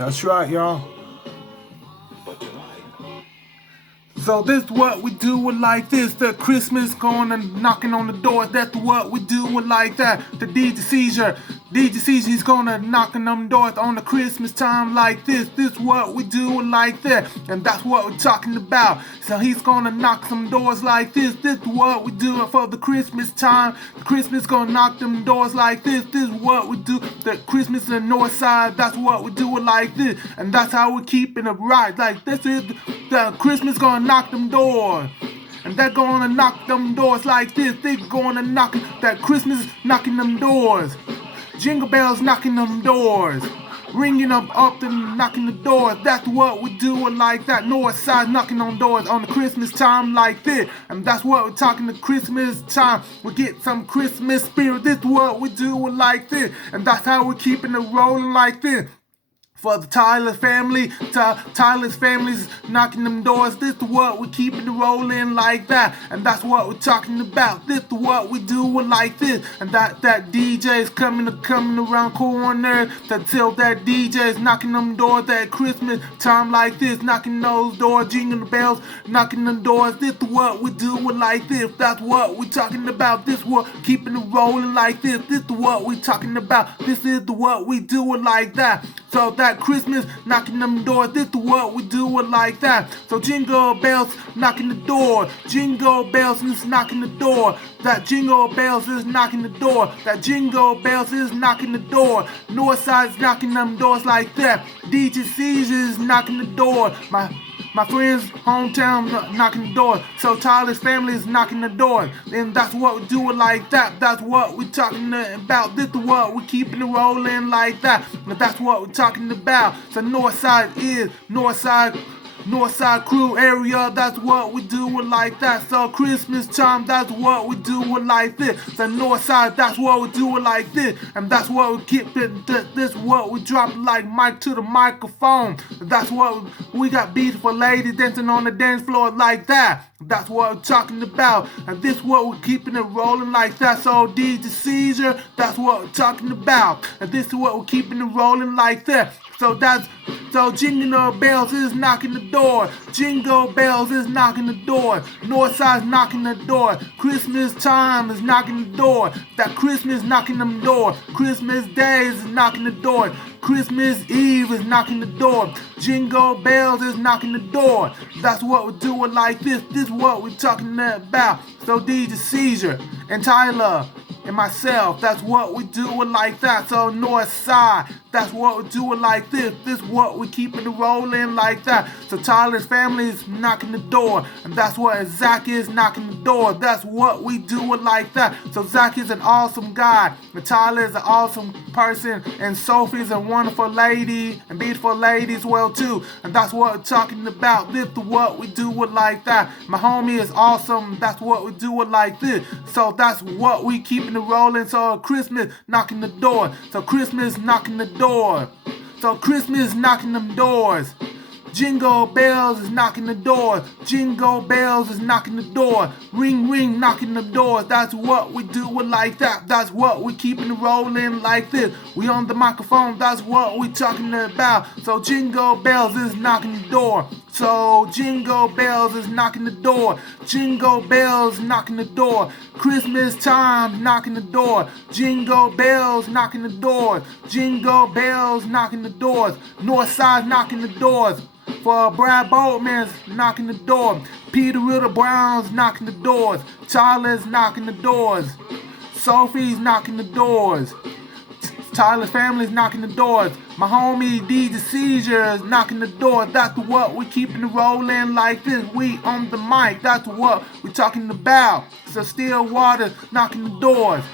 That's right, y'all. So this what we do it like this. The Christmas going and knocking on the door. That's what we do it like that. The DJ Ceasar. DJ Ceasar, he's gonna knocking them doors on the Christmas time like this. This what we do it like that. And that's what we're talking about. So he's gonna knock some doors like this. This what we do it for the Christmas time. The Christmas gonna knock them doors like this. This is what we do. The Christmas in the north side. That's what we do it like this. And that's how we keeping it right. Like this is the Christmas gonna knock them doors. And they're gonna knock them doors like this. They're gonna knock that Christmas knocking them doors. Jingle bells knocking them doors. Ringing them up and knocking the doors. That's what we do it like that. North side knocking on doors on the Christmas time like this. And that's what we're talking the Christmas time. We get some Christmas spirit. This is what we do it like this. And that's how we're keeping it rolling like this. For the Tyler family, Tyler's family's knocking them doors. This is what we're keeping it rolling like that. And that's what we're talking about. This is what we do it like this. And that DJ's coming around corner. Until that DJ's knocking them doors at Christmas time like this. Knocking those doors, jingling the bells, knocking them doors. This is what we do it like this. That's what we're talking about. This is what keeping it rolling like this. This is what we're talking about. This is what we do it like that. So that Christmas knocking them doors, this is what we do it like that. So jingle bells knocking the door, jingle bells is knocking the door. That jingle bells is knocking the door. That jingle bells is knocking the door. North side's knocking them doors like that. DJ Ceasar is knocking the door. My friend's hometown knocking the door. So Tyler's family is knocking the door. And that's what we do it like that. That's what we're talking about. This is what we're keeping it rolling like that. And that's what we're talking about. So North side crew area, that's what we do it like that. So Christmas time, that's what we do it like this. The north side, that's what we do it like this. And that's what we keep it, this what we drop like mic to the microphone. That's what we got beautiful ladies dancing on the dance floor like that. That's what we're talking about. And this what we're keeping it rolling like that. So DJ Ceasar, that's what we're talking about. And this is what we're keeping it rolling like that. So jingle bells is knocking the door. Jingle bells is knocking the door. North side's knocking the door. Christmas time is knocking the door. That Christmas knocking them door. Christmas days is knocking the door. Christmas Eve is knocking the door. Jingle bells is knocking the door. That's what we do it like this. This is what we're talking about. So DJ Ceasar and Tyler and myself, that's what we do it like that. So north side, that's what we do it like this. This is what we keeping it rolling like that. So Tyler's family is knocking the door. And that's what Zack is knocking the door. That's what we do it like that. So Zack is an awesome guy. And Tyler is an awesome person. And Sophie is a wonderful lady and beautiful lady as well too. And that's what we're talking about. This is what we do it like that. My homie is awesome. That's what we do it like this. So that's what we keeping it rolling. So Christmas knocking the door. So Christmas knocking the door. So Christmas knocking them doors. Jingle bells is knocking the door. Jingle bells is knocking the door. Ring, ring, knocking the door. That's what we do it like that. That's what we keeping it rolling like this. We on the microphone. That's what we talking about. So jingle bells is knocking the door. So jingle bells is knocking the door. Jingle bells knocking the door. Christmas time knocking the door. Jingle bells knocking the door. Jingle bells knocking the doors. North side knocking the doors. For Boatman's knocking the door. Peter Riddle Brown's knocking the doors. Tyler's knocking the doors. Sophie's knocking the doors. Tyler's family's knocking the doors. My homie DJ Ceasar is knocking the door. That's what we keeping it rolling like this. We on the mic. That's what we talking about. So Stillwater knocking the doors.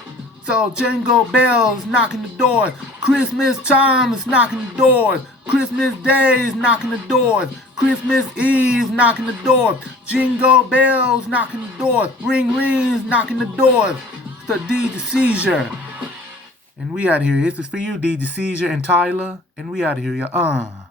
So jingle bells knocking the doors. Christmas time is knocking the doors. Christmas days knocking the doors. Christmas Eve knocking the doors. Jingle bells knocking the doors. Ring rings knocking the doors. So DJ Ceasar. And we out here. This is for you, DJ Ceasar and Tyler. And we out here, y'all.